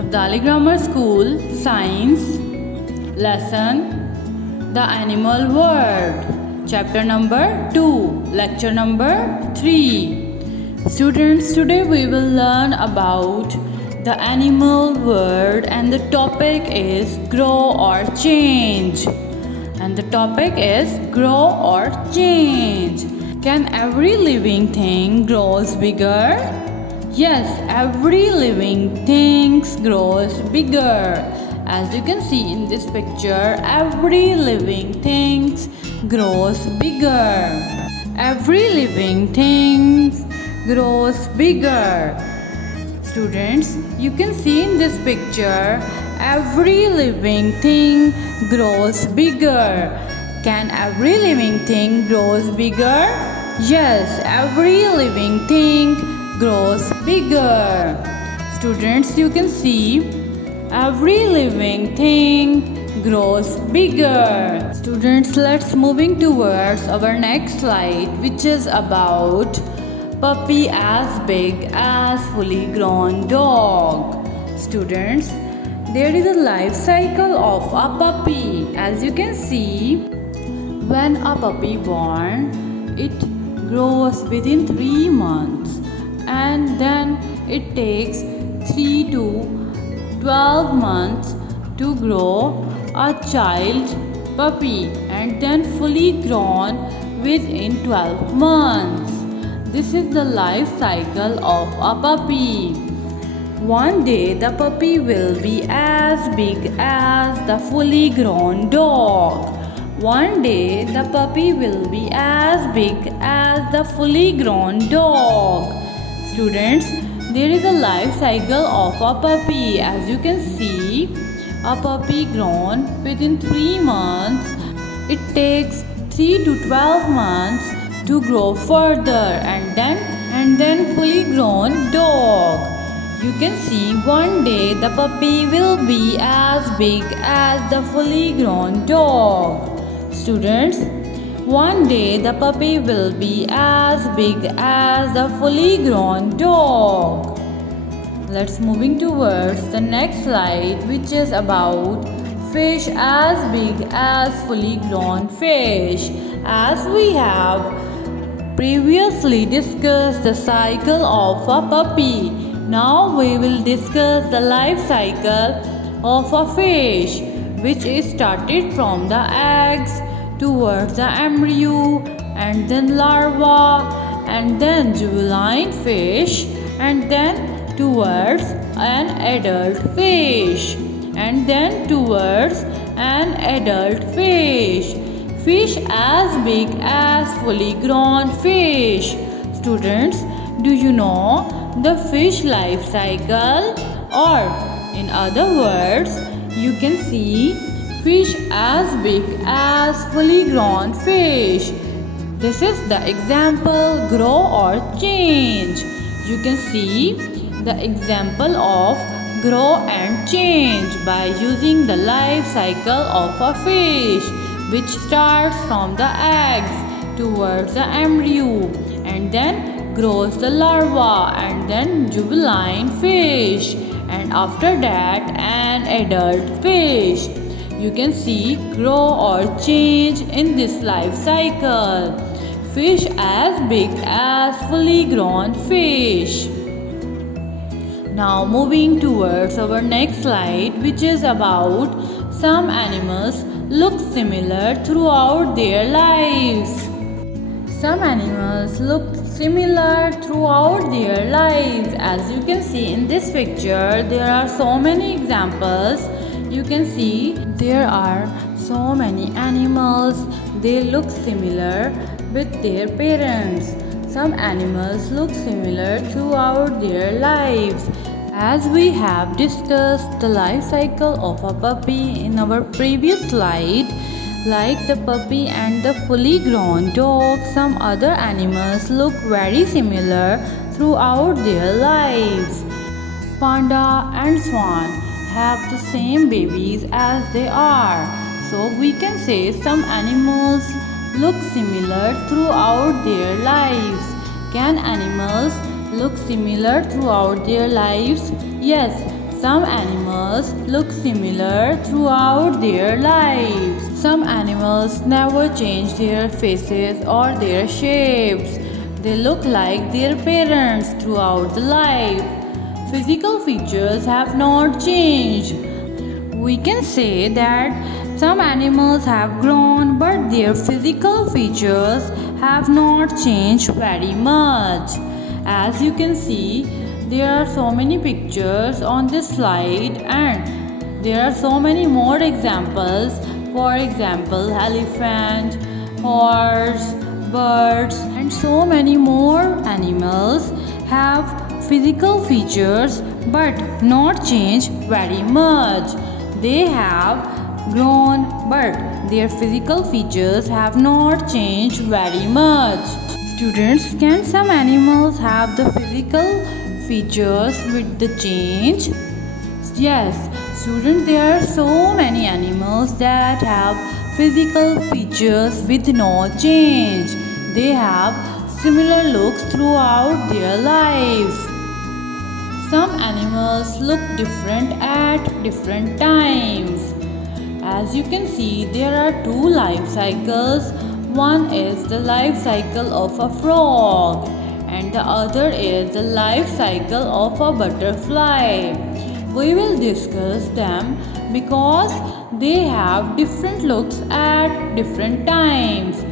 Abdali Grammar School Science Lesson The Animal World Chapter number 2 Lecture number 3 Students, today we will learn about the animal world and the topic is grow or change. And the topic is grow or change. Can every living thing grows bigger? Yes, every living thing grows bigger. As you can see in this picture, every living thing grows bigger. Every living thing grows bigger. Students, you can see in this picture, every living thing grows bigger. Can every living thing grows bigger? Yes, every living thing grows bigger. Students, you can see every living thing grows bigger. Students, let's moving towards our next slide, which is about puppy as big as fully grown dog. Students, there is a life cycle of a puppy. As you can see, when a puppy born, it grows within 3 months, and then it takes 3 to 12 months to grow a child puppy, and then fully grown within 12 months. This is the life cycle of a puppy. One day the puppy will be as big as the fully grown dog. One day the puppy will be as big as the fully grown dog. Students, there is a life cycle of a puppy. As you can see, a puppy grown within 3 months. It takes 3 to 12 months to grow further, and then fully grown dog. You can see one day the puppy will be as big as the fully grown dog. Students, one day the puppy will be as big as the fully grown dog. Let's moving towards the next slide, which is about fish as big as fully grown fish. As we have previously discussed the cycle of a puppy, now we will discuss the life cycle of a fish, which is started from the eggs towards the embryo, and then larva, and then juvenile fish, and then towards an adult fish, and then towards an adult fish. Fish as big as fully grown fish. Students, do you know the fish life cycle? Or in other words, you can see fish as big as fully grown fish. This is the example grow or change. You can see the example of grow and change by using the life cycle of a fish, which starts from the eggs towards the embryo, and then grows the larva, and then juvenile fish, and after that an adult fish. You can see grow or change in this life cycle. Fish as big as fully grown fish. Now moving towards our next slide, which is about some animals look similar throughout their lives. Some animals look similar throughout their lives. As you can see in this picture, there are so many examples. You can see there are so many animals. They look similar with their parents. Some animals look similar throughout their lives. As we have discussed the life cycle of a puppy in our previous slide, like the puppy and the fully grown dog, some other animals look very similar throughout their lives. Panda and swan have the same babies as they are. So we can say some animals look similar throughout their lives. Can animals look similar throughout their lives? Yes, Some animals look similar throughout their lives. Some animals never change their faces or their shapes. They look like their parents throughout the life. Physical features have not changed. We can say that some animals have grown, but their physical features have not changed very much. As you can see, there are so many pictures on this slide, and there are so many more examples. For example, elephant, horse, birds, and so many more animals have physical features but not changed very much. They have grown, but their physical features have not changed very much. Students, can some animals have the physical features with the change? Yes, students, there are so many animals that have physical features with no change. They have similar looks throughout their lives. Some animals look different at different times. As you can see, there are two life cycles. One is the life cycle of a frog, and the other is the life cycle of a butterfly. We will discuss them because they have different looks at different times.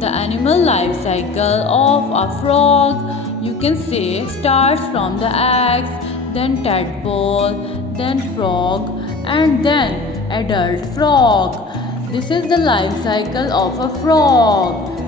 The animal life cycle of a frog, you can say, starts from the eggs, then tadpole, then frog, and then adult frog. This is the life cycle of a frog.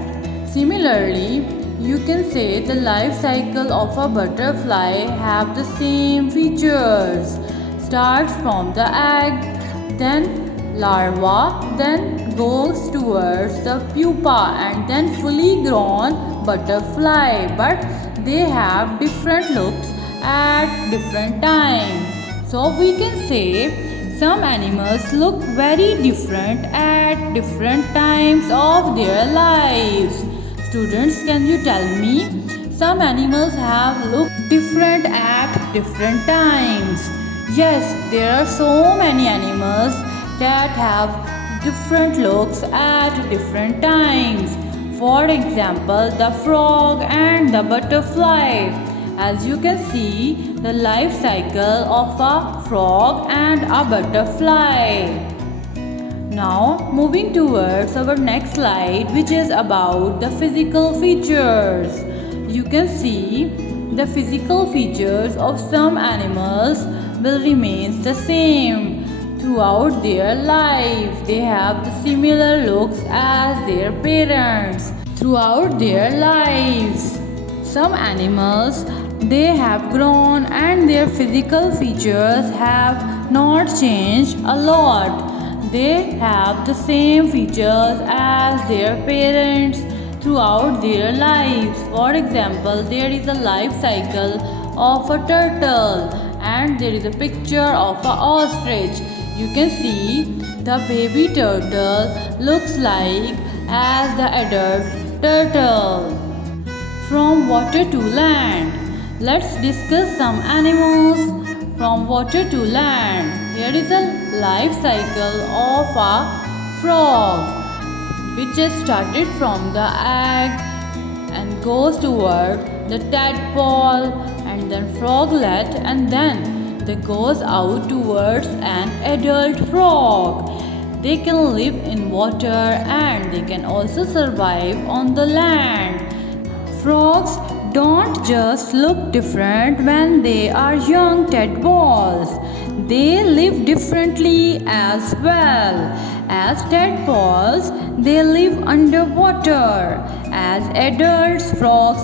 Similarly, you can say the life cycle of a butterfly have the same features. Starts from the egg, then larva, then goes towards the pupa, and then fully grown butterfly. But they have different looks at different times. So we can say some animals look very different at different times of their lives. Students, can you tell me? Some animals have looked different at different times. Yes, there are so many animals that have different looks at different times. For example, the frog and the butterfly. As you can see, the life cycle of a frog and a butterfly. Now, moving towards our next slide, which is about the physical features. You can see the physical features of some animals will remain the same throughout their life. They have the similar looks as their parents throughout their lives. Some animals, they have grown and their physical features have not changed a lot. They have the same features as their parents throughout their lives. For example, there is a life cycle of a turtle and there is a picture of an ostrich. You can see the baby turtle looks like as the adult turtle. From water to land. Let's discuss some animals from water to land. Here is a life cycle of a frog, which is started from the egg and goes toward the tadpole and then froglet, and then they goes out towards an adult frog. They can live in water and they can also survive on the land. Frogs don't just look different when they are young tadpoles. They live differently as well. As tadpoles, they live underwater. As adults, frogs,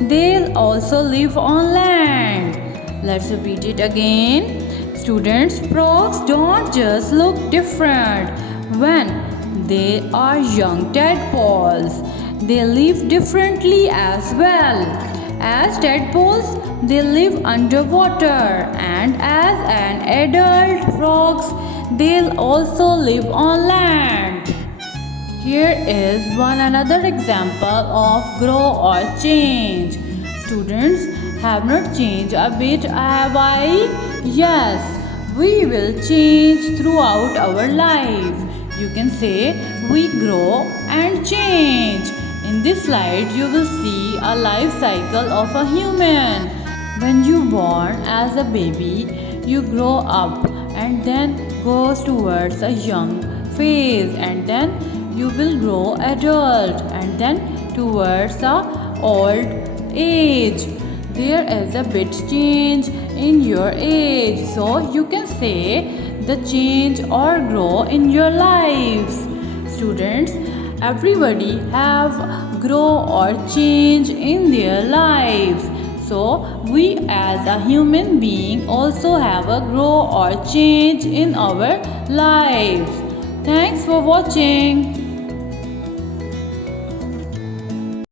they also live on land. Let's repeat it again. Students, frogs don't just look different when they are young tadpoles. They live differently as well. As tadpoles, they live underwater, and as an adult frogs, they'll also live on land. Here is one another example of grow or change. Students, have not changed a bit, have I? Yes, We will change throughout our life. You can say we grow and change. In this slide, you will see a life cycle of a human. When you born as a baby, you grow up and then goes towards a young phase, and then you will grow adult and then towards a old age. There is a bit change in your age, so you can say the change or grow in your lives. Students, everybody have grow or change in their lives. So we as a human being also have a grow or change in our lives. Thanks for watching.